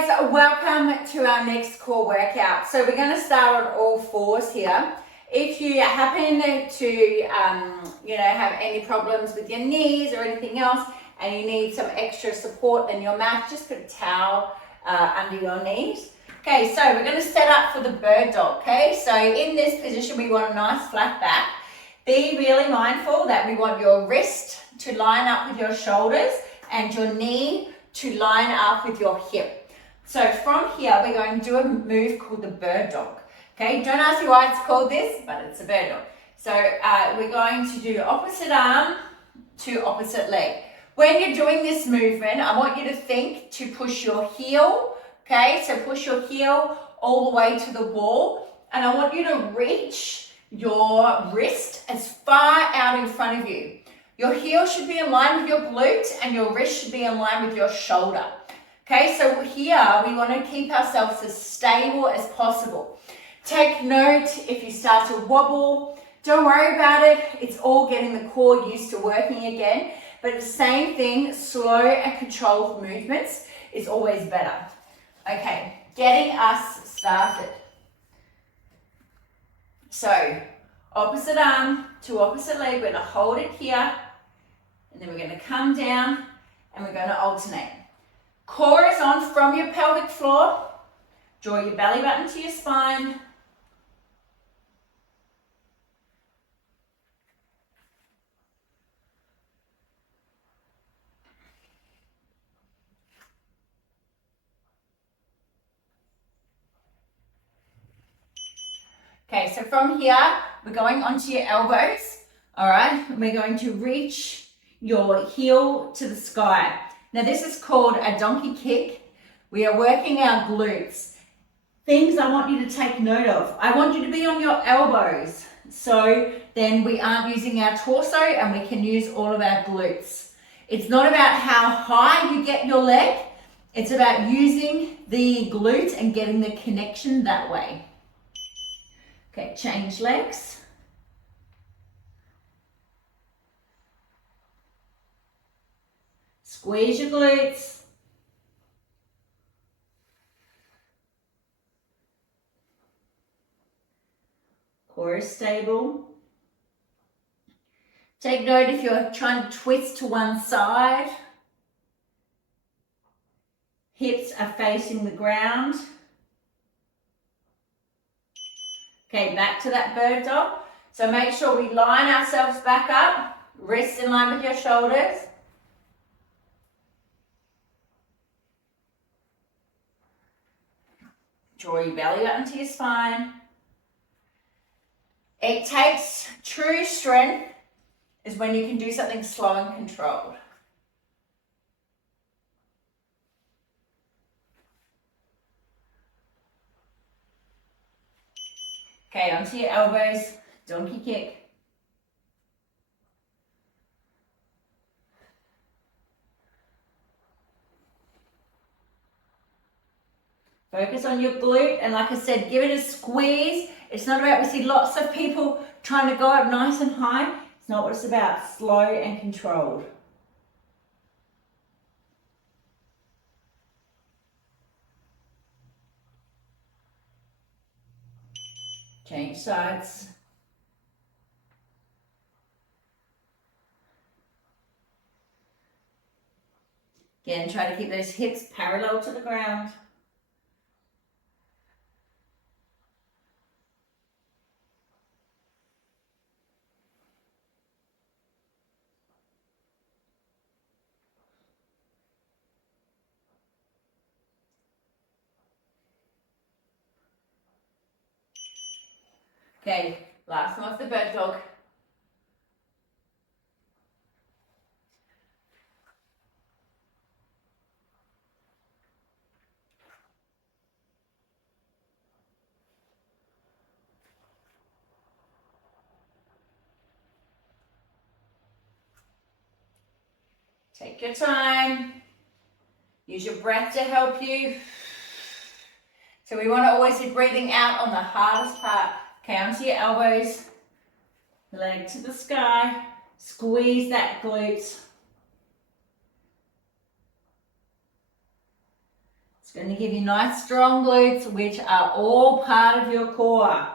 guys, welcome to our next core workout. So we're going to start on all fours here. If you happen to have any problems with your knees or anything else and you need some extra support than your mat, just put a towel under your knees. Okay, so we're going to set up for the bird dog. Okay, so in this position we want a nice flat back. Be really mindful that we want your wrist to line up with your shoulders and your knee to line up with your hip. So from here, we're going to do a move called the bird dog. Okay, don't ask me why it's called this, but it's a bird dog. So we're going to do opposite arm to opposite leg. When you're doing this movement, I want you to think to push your heel. Okay, so push your heel all the way to the wall. And I want you to reach your wrist as far out in front of you. Your heel should be in line with your glute and your wrist should be in line with your shoulder. Okay, so here we want to keep ourselves as stable as possible. Take note if you start to wobble, don't worry about it. It's all getting the core used to working again. But the same thing, slow and controlled movements is always better. Okay, getting us started. So, opposite arm to opposite leg, we're going to hold it here. And then we're going to come down and we're going to alternate. Core is on from your pelvic floor. Draw your belly button to your spine. Okay, so from here, we're going onto your elbows. All right, and we're going to reach your heel to the sky. Now this is called a donkey kick. We are working our glutes. Things I want you to take note of. I want you to be on your elbows. So then we aren't using our torso and we can use all of our glutes. It's not about how high you get your leg. It's about using the glute and getting the connection that way. Okay, change legs. Squeeze your glutes. Core is stable. Take note if you're trying to twist to one side. Hips are facing the ground. Okay, back to that bird dog. So make sure we line ourselves back up. Wrists in line with your shoulders. Draw your belly button to your spine. It takes true strength is when you can do something slow and controlled. Okay, onto your elbows, donkey kick. Focus on your glute, and like I said, give it a squeeze. It's not about, we see lots of people trying to go up nice and high. It's not what it's about, slow and controlled. Change sides. Again, try to keep those hips parallel to the ground. Okay, last one of the bird dog. Take your time. Use your breath to help you. So we want to always be breathing out on the hardest part. Okay, onto your elbows, leg to the sky, squeeze that glute. It's going to give you nice strong glutes, which are all part of your core.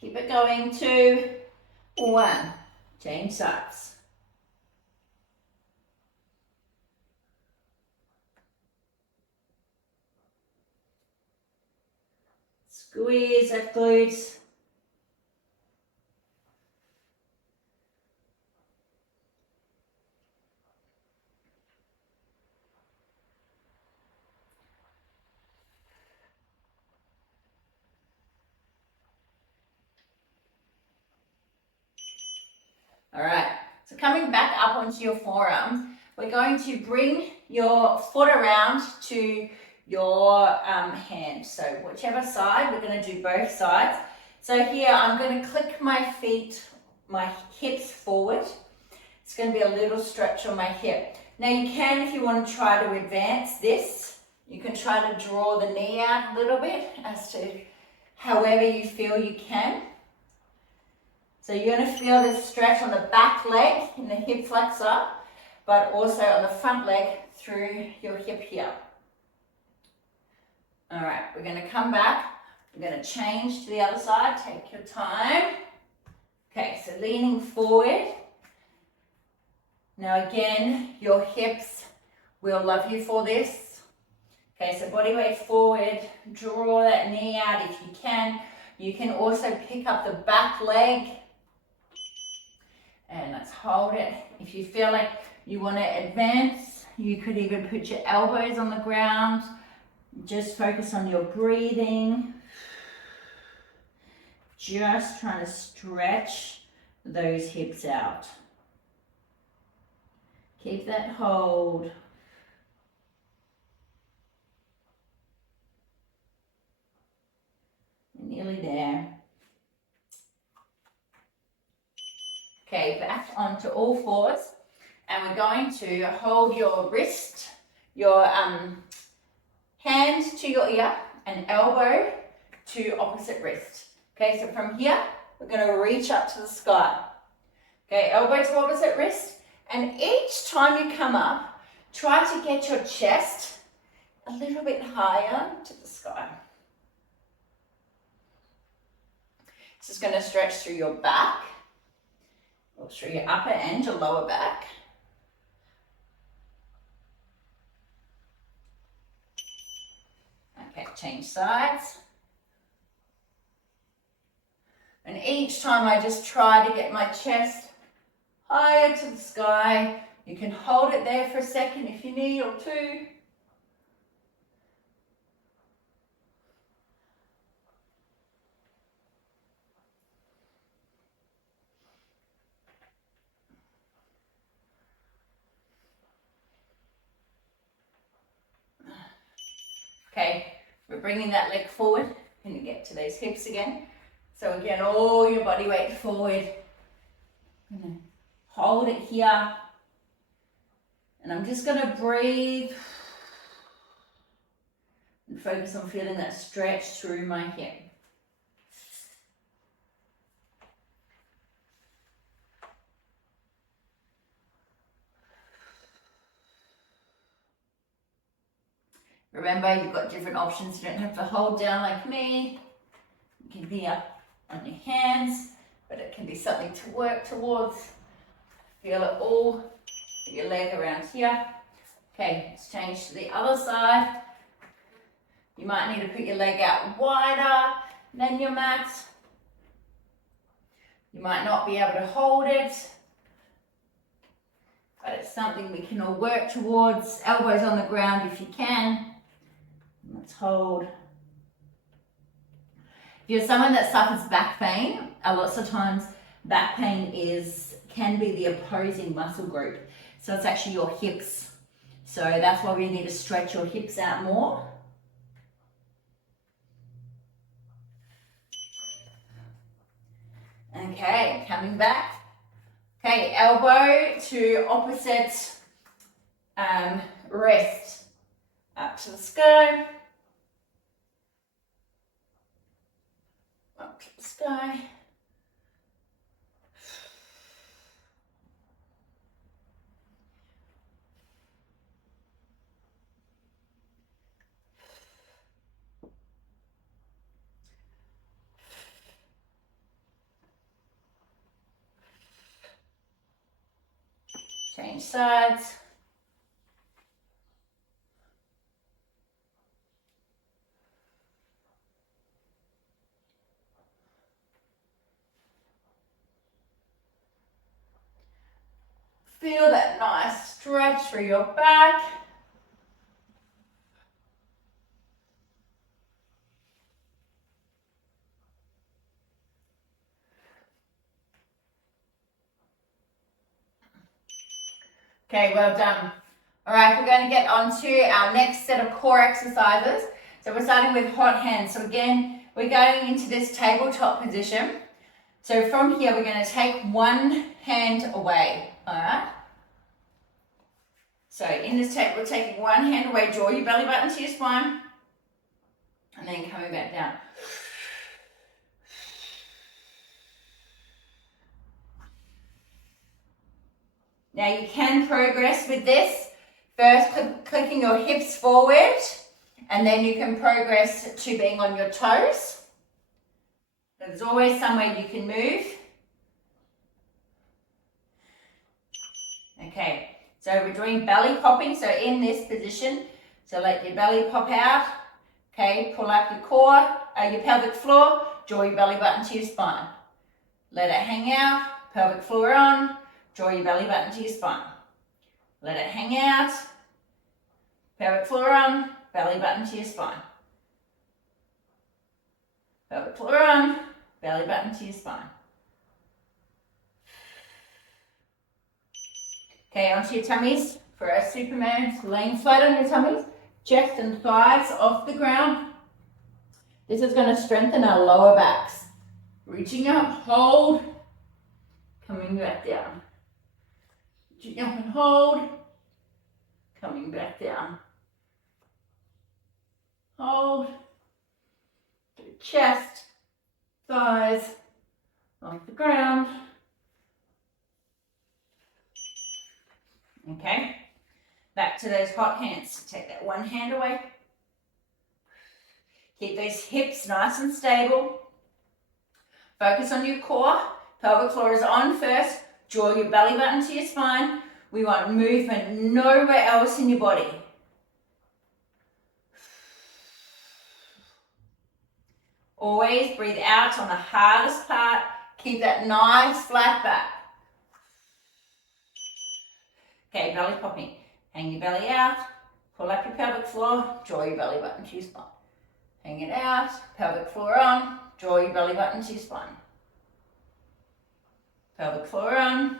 Keep it going, 2, 1. Change sides. Squeeze that glutes. All right, so coming back up onto your forearms, we're going to bring your foot around to your hand. So whichever side, we're going to do both sides. So here I'm going to click my feet, my hips forward. It's going to be a little stretch on my hip. Now you can, if you want to try to advance this, you can try to draw the knee out a little bit as to however you feel you can. So you're going to feel this stretch on the back leg in the hip flexor, but also on the front leg through your hip here. All right, we're going to come back. We're going to change to the other side. Take your time. Okay, so leaning forward. Now again, your hips will love you for this. Okay, so body weight forward. Draw that knee out if you can. You can also pick up the back leg. And let's hold it. If you feel like you want to advance, you could even put your elbows on the ground. Just focus on your breathing. Just trying to stretch those hips out. Keep that hold. Nearly there. Okay, back onto all fours, and we're going to hold your wrist, your hand to your ear, and elbow to opposite wrist. Okay, so from here, we're going to reach up to the sky. Okay, elbow to opposite wrist, and each time you come up, try to get your chest a little bit higher to the sky. This is going to stretch through your back, or through your upper and your lower back. Okay, change sides. And each time I just try to get my chest higher to the sky. You can hold it there for a second if you need, or 2. Okay, we're bringing that leg forward. Can you get to those hips again? So again, all your body weight forward. I'm gonna hold it here. And I'm just gonna breathe and focus on feeling that stretch through my hip. Remember, you've got different options. You don't have to hold down like me. You can be up on your hands, but it can be something to work towards. Feel it all. Put your leg around here. Okay, let's change to the other side. You might need to put your leg out wider than your mat. You might not be able to hold it, but it's something we can all work towards. Elbows on the ground if you can. Let's hold. If you're someone that suffers back pain, lots of times back pain can be the opposing muscle group. So it's actually your hips. So that's why we need to stretch your hips out more. Okay, coming back. Okay, elbow to opposite wrist. Up to the sky. to the sky. Change sides. Feel that nice stretch through your back. Okay, well done. All right, we're going to get on to our next set of core exercises. So we're starting with hot hands. So again, we're going into this tabletop position. So from here, we're going to take one hand away, all right? So in this take, we're taking one hand away, draw your belly button to your spine, and then coming back down. Now you can progress with this. First, clicking your hips forward, and then you can progress to being on your toes. There's always somewhere you can move. Okay, so we're doing belly popping, so in this position, so let your belly pop out. Okay, pull up your core, your pelvic floor, draw your belly button to your spine. Let it hang out, pelvic floor on, draw your belly button to your spine. Let it hang out, pelvic floor on, belly button to your spine. Pelvic floor on, belly button to your spine. Okay, onto your tummies for our Superman. So laying flat on your tummies, chest and thighs off the ground. This is going to strengthen our lower backs. Reaching up, hold, coming back down. Reaching up and hold, coming back down. Hold, chest, thighs off the ground. Okay, back to those hot hands. Take that one hand away. Keep those hips nice and stable. Focus on your core. Pelvic floor is on first. Draw your belly button to your spine. We want movement nowhere else in your body. Always breathe out on the hardest part. Keep that nice flat back. Okay, belly popping. Hang your belly out. Pull up your pelvic floor. Draw your belly button to your spine. Hang it out. Pelvic floor on. Draw your belly button to your spine. Pelvic floor on.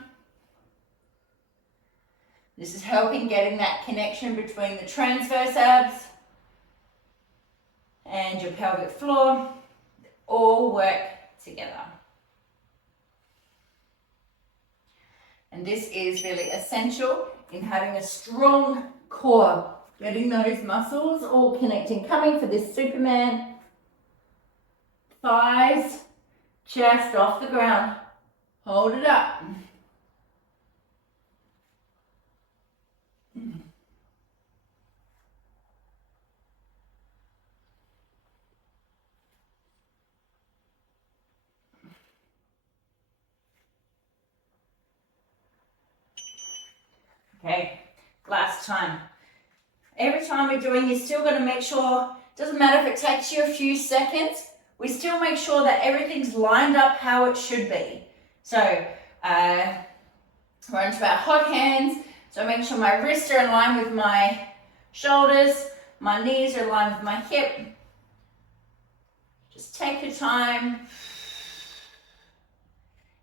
This is helping getting that connection between the transverse abs and your pelvic floor. All work together. And this is really essential in having a strong core. Getting those muscles all connecting. Coming for this Superman. Thighs, chest off the ground. Hold it up. Okay, last time. Every time we're doing, you're still going to make sure, doesn't matter if it takes you a few seconds, we still make sure that everything's lined up how it should be. So, we're into our hot hands, so make sure my wrists are in line with my shoulders, my knees are in line with my hip. Just take your time.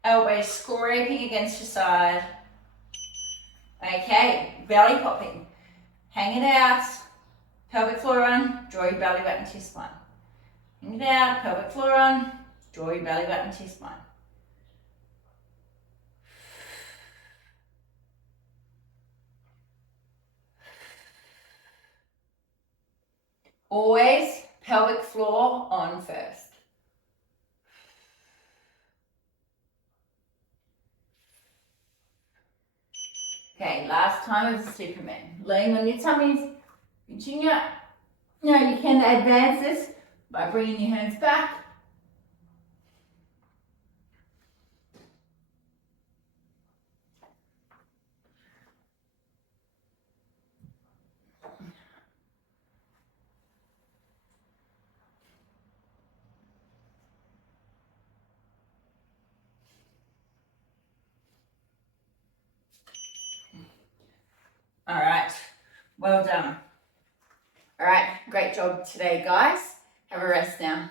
Elbows scraping against your side. Okay, belly popping. Hang it out. Pelvic floor on. Draw your belly button to your spine. Hang it out. Pelvic floor on. Draw your belly button to your spine. Always pelvic floor on first. Okay, last time as a Superman. Laying on your tummies, reaching up. Now you can advance this by bringing your hands back. All right, well done. All right, great job today, guys. Have a rest now.